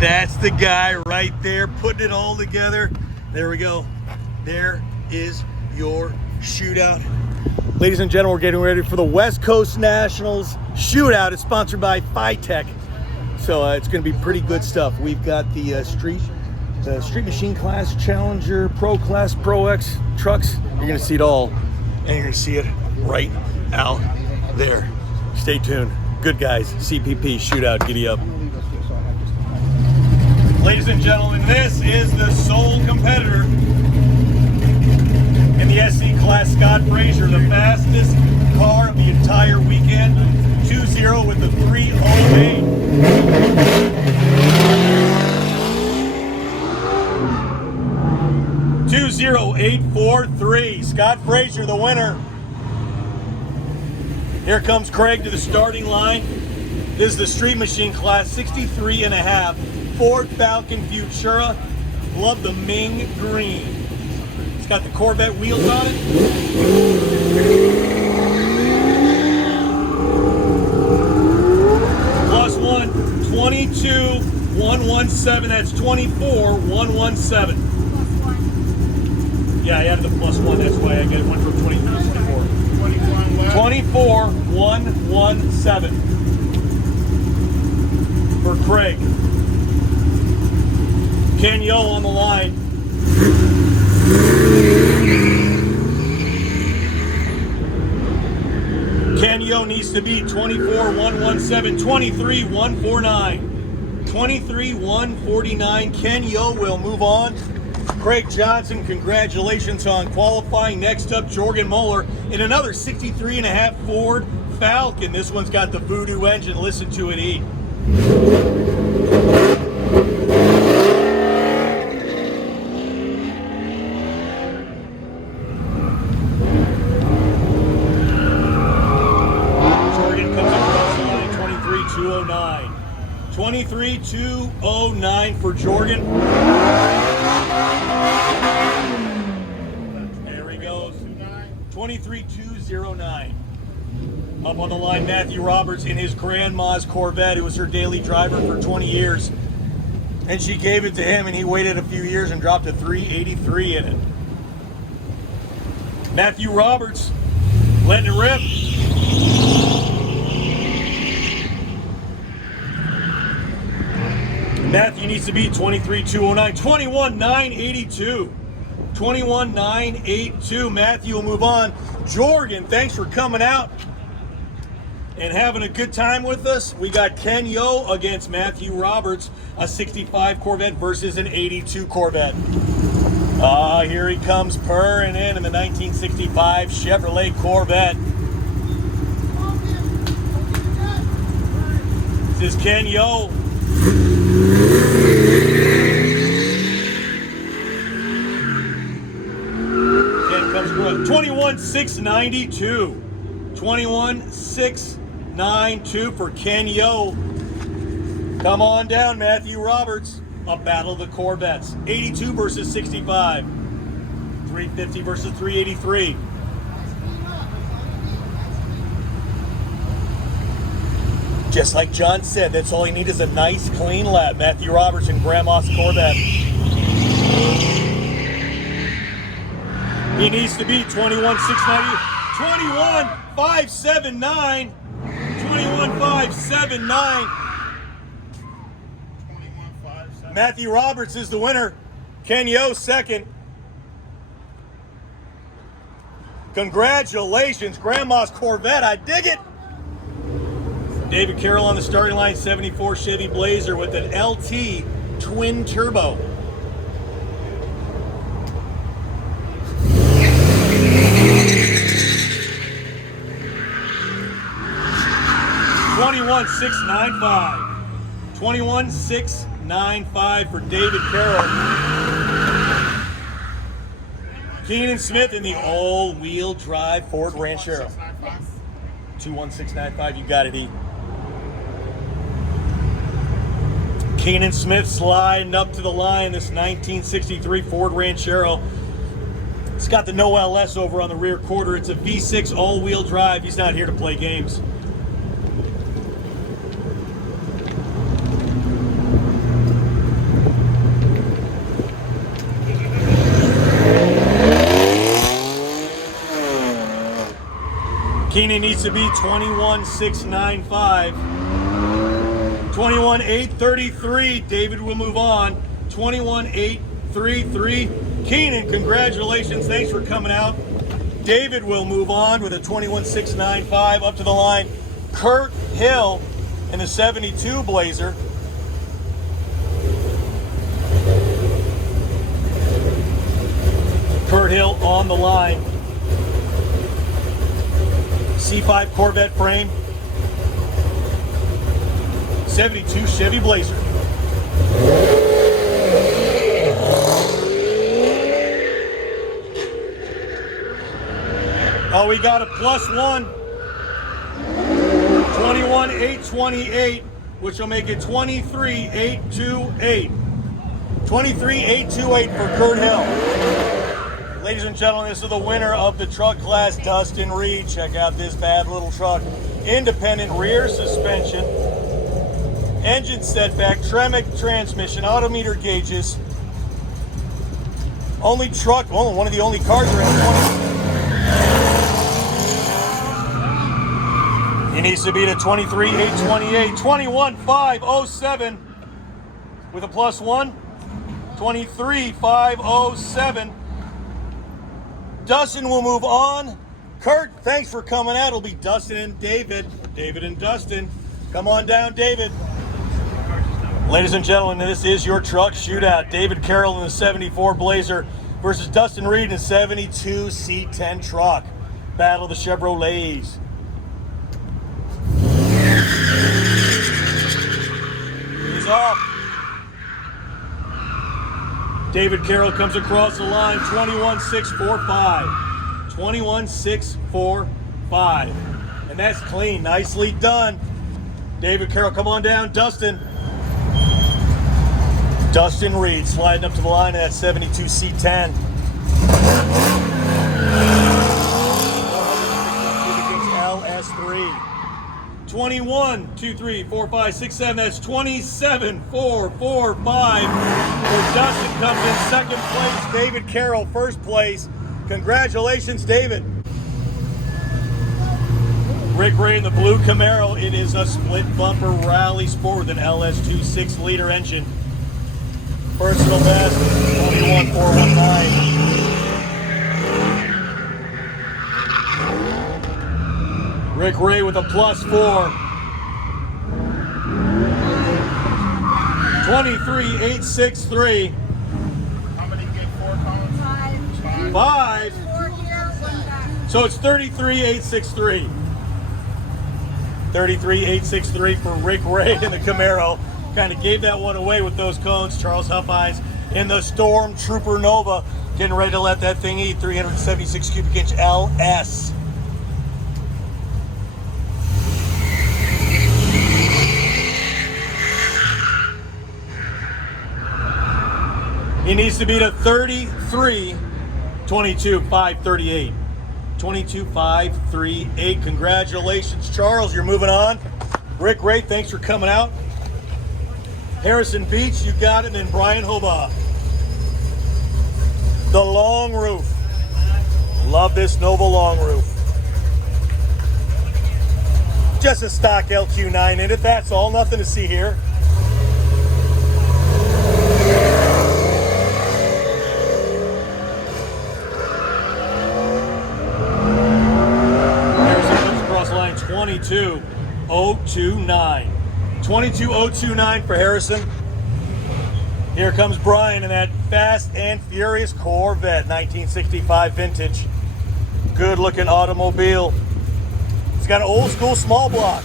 That's the guy right there, putting it all together. There we go. There is your shootout. Ladies and gentlemen, we're getting ready for the West Coast Nationals shootout. It's sponsored by Phytech. So it's going to be pretty good stuff. We've got the street machine class, Challenger, Pro class, Pro X trucks. You're going to see it all, and you're going to see it right out there. Stay tuned. Goodguys, CPP shootout. Giddy up. Ladies and gentlemen, this is the sole competitor in the SC class, Scott Frazier, the fastest car of the entire weekend, 2-0 with the 308. 20843. Scott Frazier, the winner. Here comes Craig to the starting line. This is the street machine class, 63.5. Ford Falcon Futura. Love the Ming green. It's got the Corvette wheels on it. Plus one, 22,117. That's 24,117. Yeah, I added the plus one. That's why I got one from 23 to 24. 24,117 for Craig. Ken Yo on the line. Ken Yo needs to be 24,117, 23,149. 23,149. Ken Yo will move on. Craig Johnson, congratulations on qualifying. Next up, Jorgen Moeller in another 63.5 Ford Falcon. This one's got the Voodoo engine. Listen to it eat. Jorgen comes across the line, 23,209. 23,209 for Jorgen. There he goes. 23,209. Up on the line, Matthew Roberts in his grandma's Corvette. It was her daily driver for 20 years. And she gave it to him, and he waited a few years and dropped a 383 in it. Matthew Roberts letting it rip. Matthew needs to be 23,209, 21,982. 21,982. Matthew will move on. Jorgen, thanks for coming out and having a good time with us. We got Ken Yo against Matthew Roberts, a 65 Corvette versus an 82 Corvette. Here he comes purring in the 1965 Chevrolet Corvette. This is Ken Yo. Ken comes through 21,692. 21,692 for Ken Yo. Come on down, Matthew Roberts. A battle of the Corvettes. 82 versus 65. 350 versus 383. Just like John said, that's all you need is a nice, clean lap. Matthew Roberts in Grandma's Corvette. He needs to be 21,690. 21,579. 21,579. Matthew Roberts is the winner. Ken Yo second. Congratulations, Grandma's Corvette. I dig it. David Carroll on the starting line, 74 Chevy Blazer with an LT twin turbo. $21,695. $21,695 for David Carroll. Keenan Smith in the all-wheel drive Ford Ranchero. 21695, you got it, E. Keenan Smith sliding up to the line, this 1963 Ford Ranchero. It's got the no LS over on the rear quarter. It's a V6 all-wheel drive. He's not here to play games. Keenan needs to be 21,695. 21,833. David will move on. 21,833. Keenan, congratulations. Thanks for coming out. David will move on with a 21,695 up to the line. Kurt Hill in the 72 Blazer. Kurt Hill on the line. C5 Corvette frame. 72 Chevy Blazer. Oh, we got a +1. 21,828, which will make it 23,828. 23,828 for Kurt Hill. Ladies and gentlemen, this is the winner of the truck class, Dustin Reed. Check out this bad little truck. Independent rear suspension, engine setback, Tremec transmission, odometer gauges. Only truck, one of the only cars around 20. He needs to beat a 23,828, 21,507 with a +1. 23,507. Dustin will move on. Kurt, thanks for coming out. It'll be Dustin and David. David and Dustin. Come on down, David. Ladies and gentlemen, this is your truck shootout. David Carroll in the 74 Blazer versus Dustin Reed in the 72 C10 truck. Battle of the Chevrolets. He's off. David Carroll comes across the line, 21,645. 21,645. And that's clean. Nicely done. David Carroll, come on down. Dustin. Dustin Reed sliding up to the line in that 72 C10. 160 LS3. 21, 2, 3, 4, 5, 6, 7. That's 27, 4, 4, 5. Where Dustin comes in second place. David Carroll first place. Congratulations, David. Rick Ray in the blue Camaro. It is a split bumper rally sport with an LS2 6-liter engine. Personal best, 21,419. Rick Ray with a +4. 23,863. How many get 4 cones? 5. 4 here, 1 back. So it's 33,863. 33,863 for Rick Ray in the Camaro. Kind of gave that one away with those cones. Charles Huffines in the Stormtrooper Nova, getting ready to let that thing eat. 376 cubic inch LS. He needs to beat a 33, 22,538. 22,538. Congratulations, Charles. You're moving on. Rick Ray, thanks for coming out. Harrison Beach, you got it. And then Brian Hoba. The long roof. Love this Nova long roof. Just a stock LQ9 in it. That's all. Nothing to see here. Harrison comes across the line 22,029. 22,029 for Harrison. Here comes Brian in that Fast and Furious Corvette, 1965 vintage. Good looking automobile. It's got an old school small block.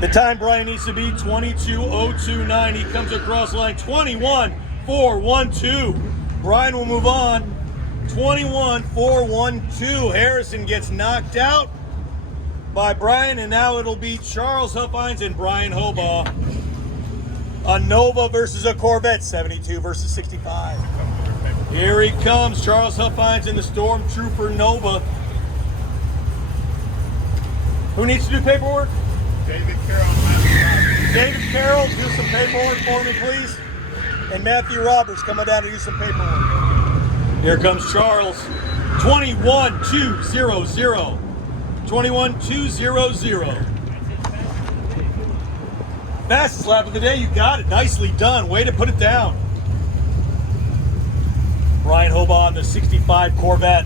The time Brian needs to be 22,029. He comes across line 21,412. Brian will move on. 21,412. Harrison gets knocked out by Brian, and now it'll be Charles Huffines and Brian Hobaugh. A Nova versus a Corvette, 72 versus 65. Here he comes, Charles Huffines in the Stormtrooper Nova. Who needs to do paperwork? David Carroll. David Carroll, do some paperwork for me, please. and Matthew Roberts coming down to do some paperwork. Here comes Charles. 21-2-0-0. 21-2-0-0. Fastest lap of the day, you got it. Nicely done. Way to put it down. Brian Hobaugh, the 65 Corvette.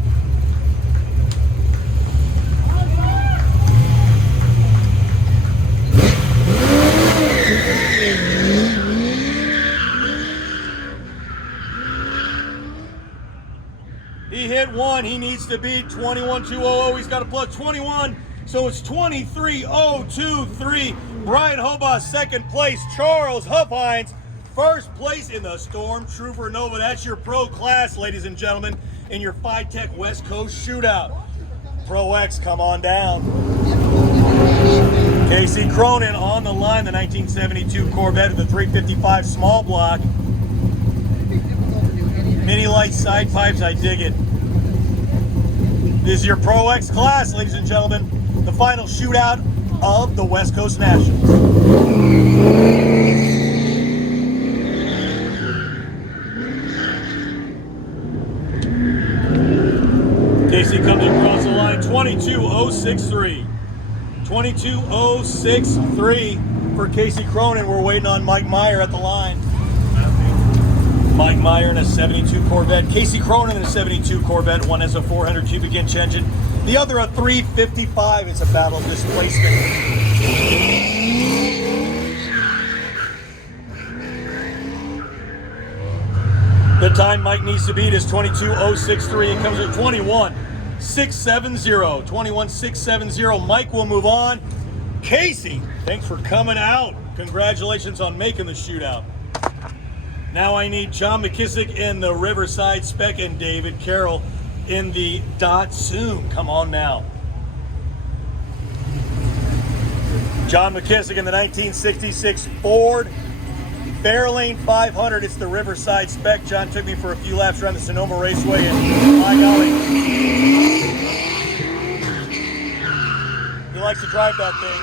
He hit one. He needs to beat 21-200. He's got a plus 21. So it's 23-0-2-3. Brian Hobaugh, second place. Charles Huffhines, first place in the Stormtrooper Nova. That's your pro class, ladies and gentlemen, in your FiTech West Coast Shootout. Pro X, come on down. Casey Cronin on the line, the 1972 Corvette with the 355 small block. Mini light side pipes, I dig it. This is your Pro X class, ladies and gentlemen. The final shootout of the West Coast Nationals. Casey comes across the line, 22-0-6-3. 22-0-6-3 for Casey Cronin. We're waiting on Mike Meyer at the line. Mike Meyer in a 72 Corvette. Casey Cronin in a 72 Corvette. One has a 400 cubic inch engine. The other a 355. It's a battle of displacement. The time Mike needs to beat is 22-0-6-3. It comes at 21-6-7-0. 21-6-7-0. Mike will move on. Casey, thanks for coming out. Congratulations on making the shootout. Now I need John McKissick in the Riverside Spec and David Carroll in the Datsun. Come on now. John McKissick in the 1966 Ford Fairlane 500. It's the Riverside Spec. John took me for a few laps around the Sonoma Raceway, and my golly, he likes to drive that thing.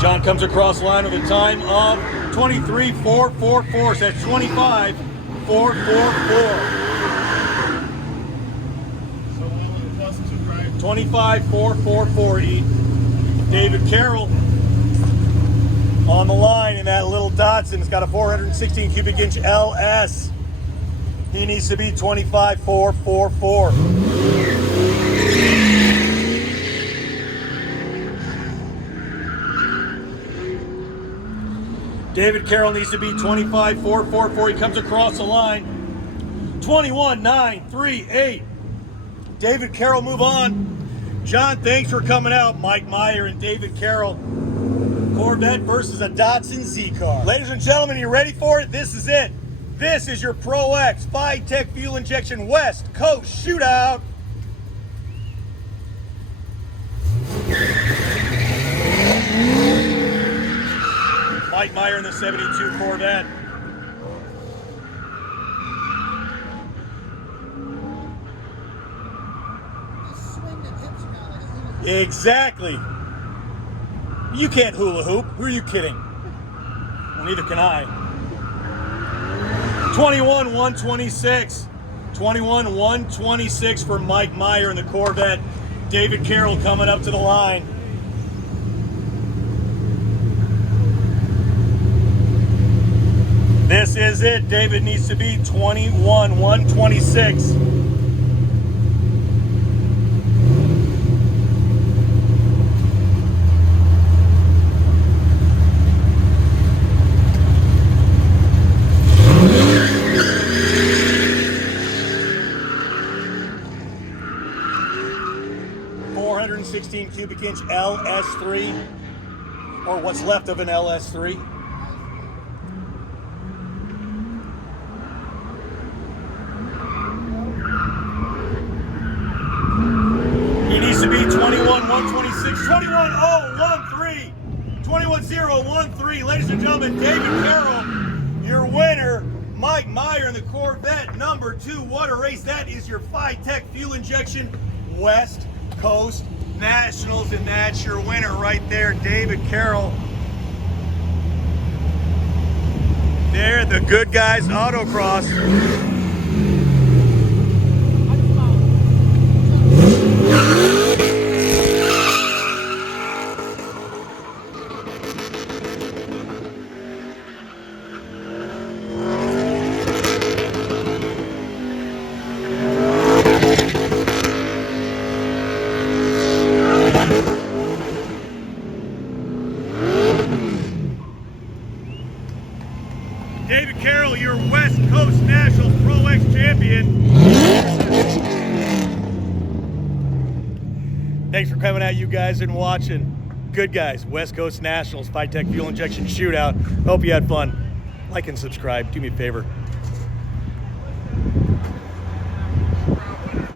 John comes across the line with a time of 23-4-4-4. So that's 25-4-4-4. So what was the plus two, right? 25-4-4-40. David Carroll on the line in that little Datsun. It's got a 416 cubic inch LS. He needs to be 25-4-4-4. David Carroll needs to be 25-4-4-4. He comes across the line. 21-9-3-8. David Carroll, move on. John, thanks for coming out. Mike Meyer and David Carroll. Corvette versus a Datsun Z-Car. Ladies and gentlemen, you ready for it? This is it. This is your Pro X FiTech Fuel Injection West Coast Shootout. Mike Meyer in the 72 Corvette. Exactly. You can't hula hoop. Who are you kidding? Well, neither can I. 21-126. 21-126 for Mike Meyer in the Corvette. David Carroll coming up to the line. This is it. David needs to be 21-126. Cubic inch LS3, or what's left of an LS3. He needs to be 21-126, 21-0-1-3, 21-0-1-3. Ladies and gentlemen, David Carroll, your winner. Mike Meyer in the Corvette number 2. What a race. That is your FiTech Fuel Injection West Coast Nationals, and that's your winner right there, David Carroll. There, the Goodguys Autocross. David Carroll, your West Coast Nationals Pro X champion. Thanks for coming out, you guys, and watching. Goodguys, West Coast Nationals, Tech Fuel Injection Shootout. Hope you had fun. Like and subscribe. Do me a favor.